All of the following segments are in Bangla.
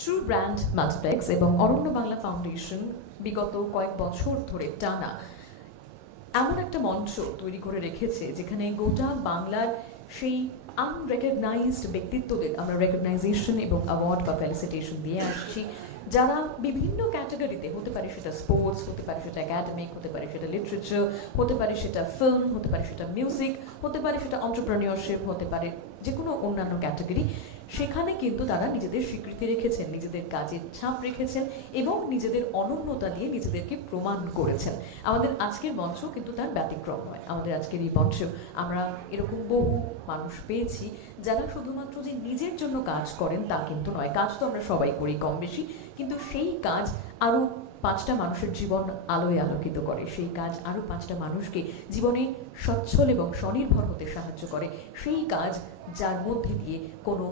ট্রু ব্র্যান্ড মাল্টিপ্লেক্স এবং অরণ্য বাংলা ফাউন্ডেশন বিগত কয়েক বছর ধরে টানা এমন একটা মঞ্চ তৈরি করে রেখেছে যেখানে গোটা বাংলার সেই আনরেকগনাইজড ব্যক্তিত্বদের আমরা রেকগনাইজেশন এবং অ্যাওয়ার্ড বা ফেলিসিটেশন দিয়ে আসছি, যারা বিভিন্ন ক্যাটাগরিতে, হতে পারে সেটা স্পোর্টস, হতে পারে সেটা একাডেমিক, হতে পারে সেটা লিটারেচার, হতে পারে সেটা ফিল্ম, হতে পারে সেটা মিউজিক, হতে পারে সেটা এন্টারপ্রেনিয়রশিপ, হতে পারে যে কোনো অন্যান্য ক্যাটাগরি, সেখানে কিন্তু তারা নিজেদের স্বীকৃতি রেখেছেন, নিজেদের কাজের ছাপ রেখেছেন এবং নিজেদের অনন্যতা দিয়ে নিজেদেরকে প্রমাণ করেছেন। আমাদের আজকের মঞ্চ কিন্তু তার ব্যতিক্রম নয়। আমাদের আজকের এই মঞ্চ আমরা এরকম বহু মানুষ পেয়েছি যারা শুধুমাত্র যে নিজের জন্য কাজ করেন তা কিন্তু নয়, কাজ তো আমরা সবাই করি কম বেশি, কিন্তু সেই কাজ আরও 5টা মানুষের জীবন আলোয় আলোকিত করে, সেই কাজ আরও 5টা মানুষকে জীবনে সচ্ছল এবং স্বনির্ভর হতে সাহায্য করে, সেই কাজ যার মধ্যে দিয়ে কোনো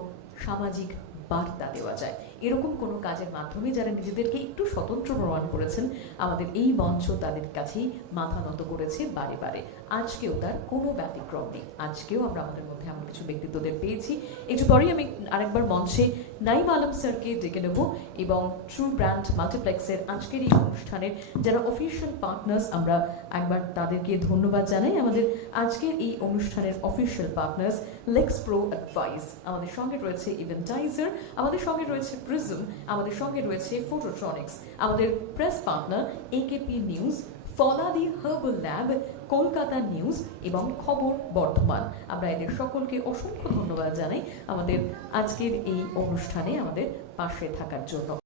সামাজিক বার্তা দেওয়া যায়, এরকম কোনো কাজের মাধ্যমে যারা নিজেদেরকে একটু স্বতন্ত্র প্রমাণ করেছেন, আমাদের এই মঞ্চ তাদের কাছেই মাথা নত করেছে বারে বারে। আজকেও তার কোনো ব্যতিক্রম নেই। আজকেও আমরা আমাদের মধ্যে এমন কিছু ব্যক্তিত্বদের পেয়েছি। একটু পরেই আমি আরেকবার মঞ্চে নাইম আলম স্যারকে ডেকে নেব এবং ট্রু ব্র্যান্ড মাল্টিপ্লেক্সের আজকের এই অনুষ্ঠানের যারা অফিসিয়াল পার্টনার্স, আমরা একবার তাদেরকে ধন্যবাদ জানাই। আমাদের আজকের এই অনুষ্ঠানের অফিসিয়াল পার্টনার্স লেক্স প্রো অ্যাডভাইস, আমাদের সঙ্গে রয়েছে ইভেন্টাইজার, আমাদের সঙ্গে রয়েছে প্রিজম, আমাদের সঙ্গে রয়েছে ফটোট্রনিক্স, আমাদের press partner AKP news, Faladi herbal lab, Kolkata news এবং খবর বর্ধমান। আমরা এদের সকলকে অসংখ্য ধন্যবাদ জানাই আমাদের আজকের এই অনুষ্ঠানে আমাদের পাশে থাকার জন্য।